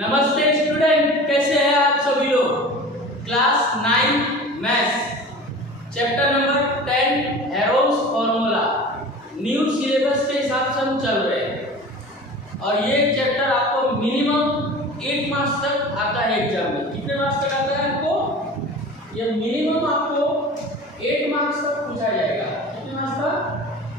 नमस्ते स्टूडेंट, कैसे हैं आप सभी लोग। Class 9 maths chapter number 10 Harold's formula new syllabus के हिसाब से हम चल रहे हैं और ये चैप्टर आपको मिनिमम 8 मार्क्स तक आता है एग्जाम में। कितने मार्क्स तक आता है आपको? ये मिनिमम आपको 8 मार्क्स तक पूछा जाएगा। कितने मार्क्स का?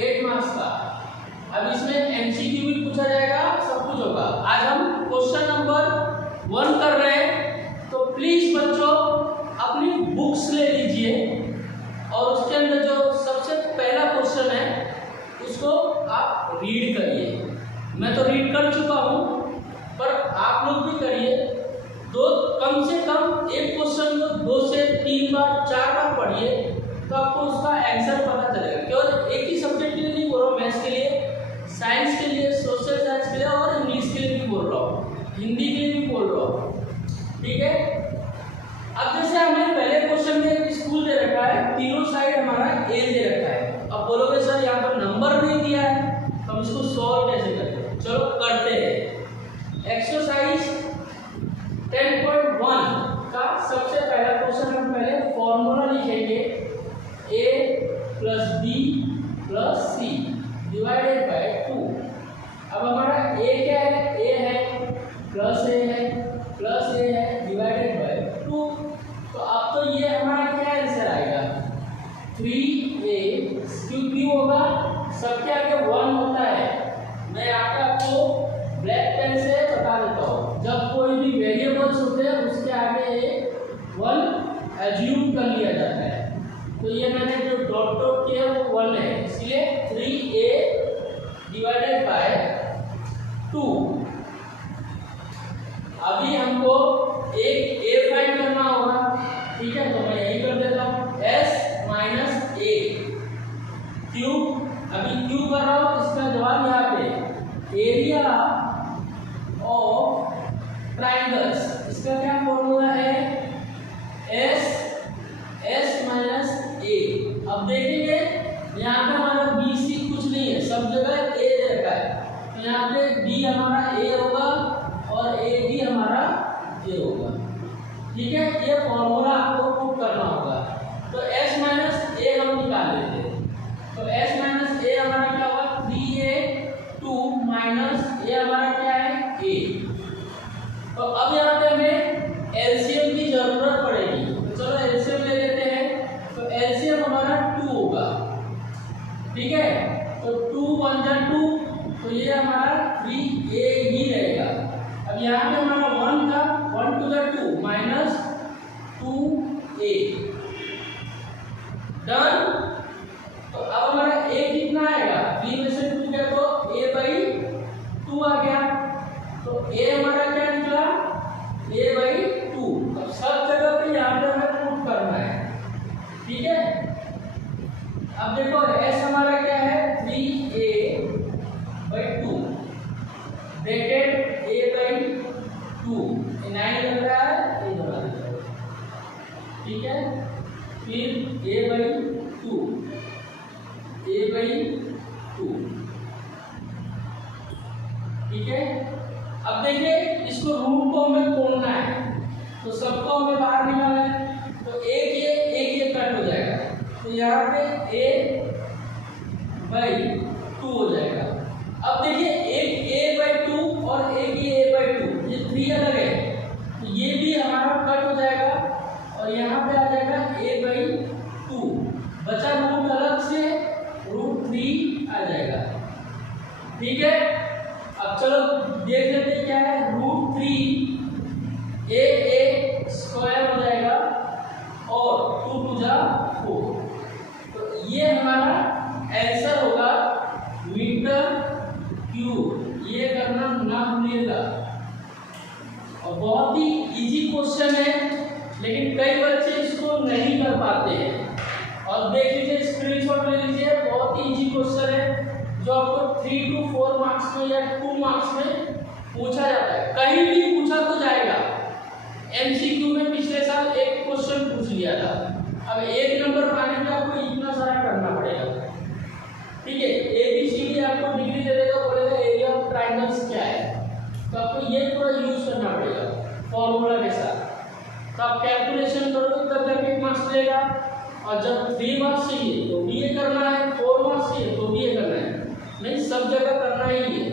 8 मार्क्स का। अब इसमें एमसीक्यू भी पूछा जाएगा, सब कुछ होगा। आज हम क्वेश्चन नंबर 1 कर रहे हैं, तो प्लीज बच्चों अपनी बुक्स ले लीजिए और उसके अंदर जो सबसे पहला क्वेश्चन है उसको आप रीड करिए। मैं तो रीड कर चुका हूँ, पर आप लोग भी करिए। कम से कम एक क्वेश्चन को 2 से 3 बार 4 बार पढ़िए, तो आपको उसका आंसर पता चलेगा। केवल एक ही सब्जेक्ट के लिए नहीं बोल रहा हूँ, मैथ्स के लिए, साइंस के लिए, सोशल साइंस के लिए और इंग्लिश के लिए भी बोल रहा हूँ, हिंदी के लिए भी बोल रहा हूँ। ठीक है। अब जैसे हमें पहले क्वेश्चन में स्कूल दे रखा है, तीनों साइड हमारा ए दे रखा है। अब बोलोगे सर यहाँ पर नंबर नहीं दिया है, तो हम इसको सॉल्व कैसे करें? चलो करते हैं। एक्सरसाइज 10.1 का सबसे पहला क्वेश्चन हम पहले फॉर्मूला लिखेंगे, a + b + c divided by 2। अब हमारा a क्या है? a है प्लस a है डिवाइडेड बाय 2। तो अब तो ये हमारा क्या आंसर आएगा? 3a क्यों होगा? सबके आगे 1 होता है। मैं आपको ब्लैक पेन से बता देता हूँ, जब कोई भी वेरिएबल्स होते हैं उसके आगे 1 एज्यूम कर लिया जाता है। तो ये मैंने जो डॉट डॉट किया वो 1 है, इसलिए 3a डिवाइडेड बाय 2। अभी हमको एक a फाइंड करना होगा। ठीक है, तो मैं यही कर देता हूँ, s - a क्यूब। अभी क्यूब कर रहा हूँ, इसका जवाब यहाँ पे एरिया ऑफ ट्राइंगल्स। इसका क्या फॉर्मूला है? s - a। अब देखेंगे यहाँ पे हमारा b c कुछ नहीं है, सब जगह a दे रखा है, तो यहाँ पे b हमारा a होगा और a b हमारा a होगा। ठीक है, ये फॉर्मूला आपको पुट करना होगा। तो s - a हम निकाल लेते हैं। तो s - a हमारा क्या होगा? 3a2 माइनस a हमारा क्या है? a। तो अब यहाँ पे हमें एलसीएम की जरूरत पड़ेगी, तो चलो एलसीएम ले लेते हैं। तो एलसीएम हमारा 2 होगा। ठीक है, तो 2 × 1 = 2, तो ये हमारा 3a ही रहेगा। अब यहाँ पे हमारा 1 था, 1 × 2 माइनस 2a डन। तो अब हमारा a कितना आएगा? 3 में से 2 गया तो a/2 आ गया। तो a हमारा क्या निकला? a/2। अब सब जगह पे यहाँ पे हमें पुट करना है। ठीक है, अब देखो s हमारा क्या है? 3a/2 ब्रैकेट a/2 9 लग रहा है, ये बना देता हूं। ठीक है, फिर a/2 ठीक है। अब देखिए इसको रूट को हमें तोड़ना है, तो सबको हमें बाहर निकालना है। तो एक ये कट हो जाएगा, तो यहाँ पे a/2 हो जाएगा। अब देखिए एक a/2 और एक ये a/2, ये 3 अलग है, तो ये भी हमारा कट हो जाएगा और यहाँ पे आ जाएगा a/2। बचा रूट अलग से, √3 आ जाएगा। ठीक है, अब चलो देख लेते हैं क्या है। √3 a² हो जाएगा और 2 × 4। तो ये हमारा आंसर होगा मीटर/क्यूब। ये करना ना भूलिएगा। और बहुत ही इजी क्वेश्चन है, लेकिन कई बच्चे इसको नहीं कर पाते हैं। और देख लीजिए, स्क्रीनशॉट ले लीजिए, बहुत ही इजी क्वेश्चन है जो आपको 3 to 4 मार्क्स में या 2 मार्क्स में पूछा जाता है। कहीं भी पूछा तो जाएगा। एमसीक्यू में पिछले साल एक क्वेश्चन पूछ लिया था। अब 1 नंबर पाने में आपको इतना सारा करना पड़ेगा। ठीक है, ABCD आपको डिग्री दे देगा, बोलेगा एरिया ऑफ ट्राइंगल्स क्या है, तो आपको ये थोड़ा यूज करना पड़ेगा फॉर्मूला के साथ। तो आप कैलकुलेशन करोगे तब जाके 1 मार्क्स मिलेगा, और जब 3 मार्क्स चाहिए तो भी ये करना है, 4 मार्क्स चाहिए तो भी ये करना है, नहीं सब जगह करना ही है।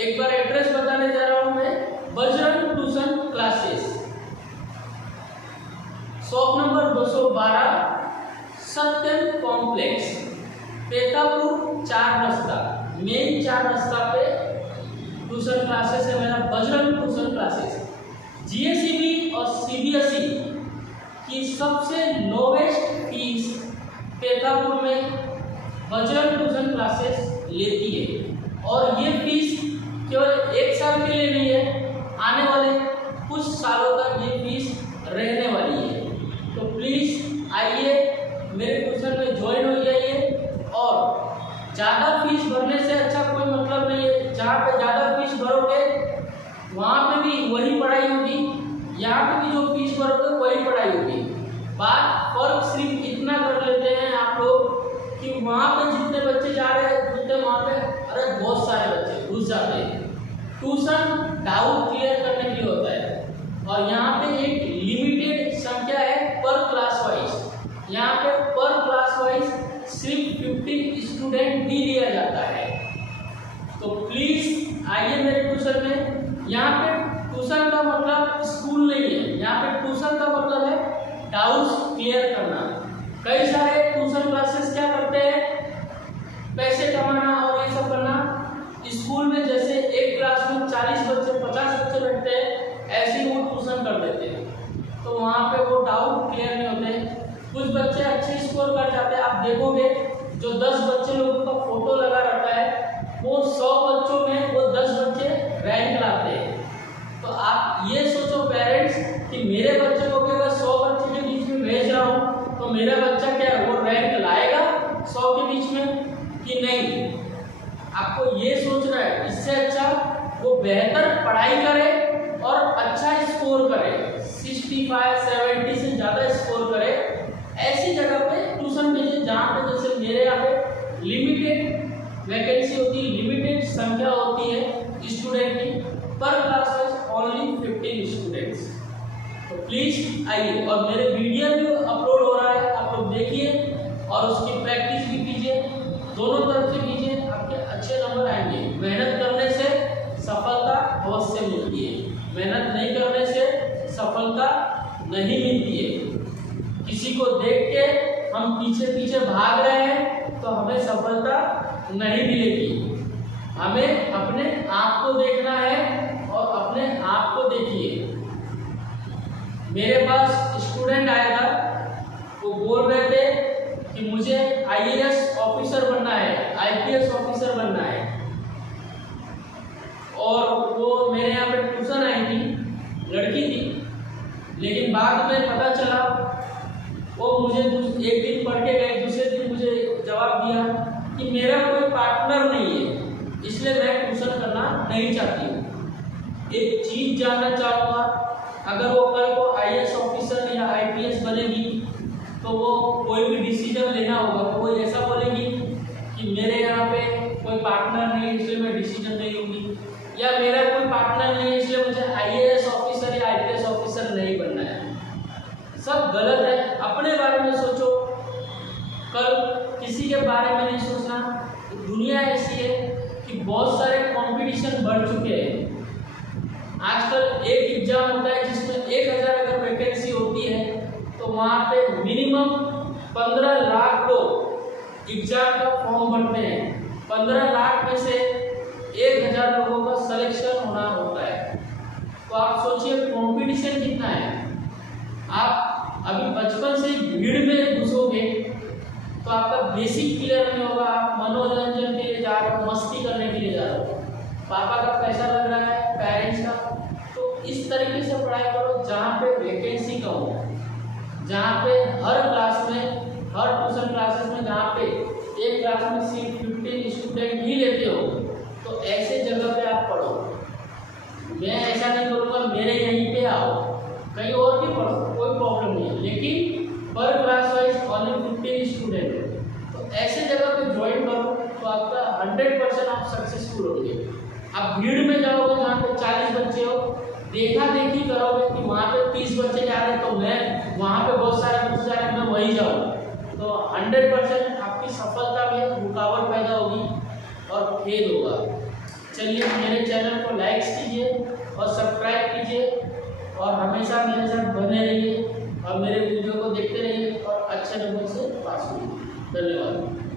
एक बार एड्रेस बताने जा रहा हूं मैं, Bajrang tuition classes, shop number 212, सत्यम कॉम्प्लेक्स, पेतापुर 4 रास्ता, मेन 4 रास्ता पे ट्यूशन क्लासेस है मेरा, बजरंग ट्यूशन क्लासेस। जीएसईबी और सीबीएसई की सबसे लोवेस्ट फीस पेतापुर में बजरंग ट्यूशन क्लासेस लेती है, और ये फीस केवल 1 साल के लिए नहीं है, आने वाले कुछ सालों तक ये फीस रहने वाली है। तो प्लीज़ आइए मेरे ट्यूशन में ज्वाइन हो जाइए, और ज़्यादा फीस भरने से अच्छा कोई मतलब नहीं है। जहाँ पे ज़्यादा फीस भरोगे वहाँ पे भी वही पढ़ाई होगी, यहाँ पे भी जो फीस भरोगे वही पढ़ाई होगी। बात फर्क सिर्फ इतना कर लेते हैं आप लोग कि वहाँ पे जितने बच्चे जा रहे हैं उतने वहाँ पे अरे बहुत सारे बच्चे घुस जाते हैं। ट्यूशन डाउट क्लियर करने के लिए होता है, और यहाँ पे एक लिमिटेड संख्या है पर क्लास वाइज। यहाँ पे पर क्लास वाइज सिर्फ 50 स्टूडेंट ही लिया जाता है। तो प्लीज आइए मेरे ट्यूशन में। यहाँ पे ट्यूशन का मतलब स्कूल नहीं है, यहाँ पे ट्यूशन का मतलब है डाउट्स क्लियर करना। कई सारे ट्यूशन क्लासेस क्या करते हैं, पैसे कमाना और ये सब करना। स्कूल में जैसे एक क्लास में 40 बच्चे 50 बच्चे बैठते हैं, ऐसे ही वो ट्यूशन कर देते हैं, तो वहाँ पे वो डाउट क्लियर नहीं होते। कुछ बच्चे अच्छे स्कोर कर जाते हैं, आप देखोगे जो 10 बच्चे लोगों का फोटो लगा रहता है, वो 100 बच्चों में वो 10 बच्चे रैंक लाते हैं। तो आप ये सोचो पेरेंट्स कि मेरे बच्चे को भी अगर 100 बच्चे के बीच में भेज रहा हूँ तो मेरा बच्चा क्या है वो रैंक लाएगा 100 के बीच में कि नहीं। आपको ये सोचना है, इससे अच्छा वो बेहतर पढ़ाई करे और अच्छा स्कोर करे, 65-70 से ज़्यादा स्कोर करे। ऐसी जगह पे ट्यूशन भेजें जहाँ पे जैसे मेरे यहाँ पे लिमिटेड वैकेंसी होती है, लिमिटेड संख्या होती है स्टूडेंट की, पर क्लास वाइज ओनली 15 स्टूडेंट्स। तो प्लीज़ आइए, और मेरे वीडियो भी अपलोड हो रहा है, आप लोग देखिए और उसकी प्रैक्टिस भी कीजिए, दोनों तरफ से कीजिए, आपके अच्छे नंबर आएंगे। मेहनत करने से सफलता अवश्य मिलती है, मेहनत नहीं करने से सफलता नहीं मिलती है। किसी को देख के हम पीछे पीछे भाग रहे हैं तो हमें सफलता नहीं मिलेगी। हमें अपने आप को देखना है और अपने आप को देखिए। मेरे पास स्टूडेंट आया था, वो बोल रहे थे कि मुझे आईएएस ऑफिसर बनना है, आईपीएस ऑफिसर बनना है, और वो मेरे यहाँ पे ट्यूशन आई थी, लड़की थी। लेकिन बाद में पता चला वो मुझे एक दिन पढ़ के गए, दूसरे दिन मुझे जवाब दिया कि मेरा कोई पार्टनर नहीं है, इसलिए मैं ट्यूशन करना नहीं चाहती हूँ। एक चीज़ जानना चाहूँगा, अगर वो कल को आईएएस ऑफिसर या आईपीएस बनेगी तो वो कोई भी डिसीजन लेना होगा तो वो ऐसा बोलेगी कि मेरे यहाँ पे कोई पार्टनर नहीं इसलिए मैं डिसीजन नहीं लूँगी, या मेरा कोई पार्टनर नहीं इसलिए मुझे आईएएस ऑफिसर या आईपीएस ऑफिसर नहीं बनना है। सब गलत है। अपने बारे में सोचो, कल किसी के बारे में नहीं सोचना। दुनिया ऐसी है कि बहुत सारे कंपटीशन बढ़ चुके हैं। आजकल एक एग्जाम होता है जिसमें 1000 अगर वैकेंसी होती है तो वहाँ पे मिनिमम 15 लाख लोग एग्जाम का फॉर्म भरते हैं। 15 लाख में से 1000 लोगों का सिलेक्शन होना होता है। तो आप सोचिए कंपटीशन कितना है। आप अभी बचपन से भीड़ में घुसोगे तो आपका बेसिक क्लियर नहीं होगा। आप मनोरंजन के लिए जा रहे हो, मस्ती करने के लिए जा रहे हो, पापा का पैसा लग रहा है, पेरेंट्स का, तो इस तरीके से पढ़ाई करो जहाँ पे वैकेंसी कम हो, जहाँ पे हर क्लास में, हर ट्यूशन क्लासेस में जहाँ पे एक क्लास में सिर्फ 15 स्टूडेंट ही लेते हो, तो ऐसे जगह पे आप पढ़ो। मैं ऐसा नहीं बोलूँगा मेरे यहीं पे आओ, कहीं और भी पढ़ो, कोई प्रॉब्लम नहीं है, लेकिन पर क्लास वाइज ओनली 15 स्टूडेंट है। तो ऐसे जगह पे ज्वाइन करो तो आपका 100% आप सक्सेसफुल होंगे। आप भीड़ में जाओगे जहाँ पे 40 बच्चे हो, देखा देखी करोगे कि वहाँ पे 30 बच्चे जा रहे हैं तो मैं वहाँ पे बहुत सारे बच्चे जा रहे हैं, मैं वही जाऊँ, तो 100% आपकी सफलता में रुकावट पैदा होगी और खेद होगा। चलिए मेरे चैनल को लाइक कीजिए और सब्सक्राइब कीजिए और हमेशा मेरे साथ बने रहिए और मेरे वीडियो को देखते रहिए और अच्छे नंबर से पास होइए। धन्यवाद।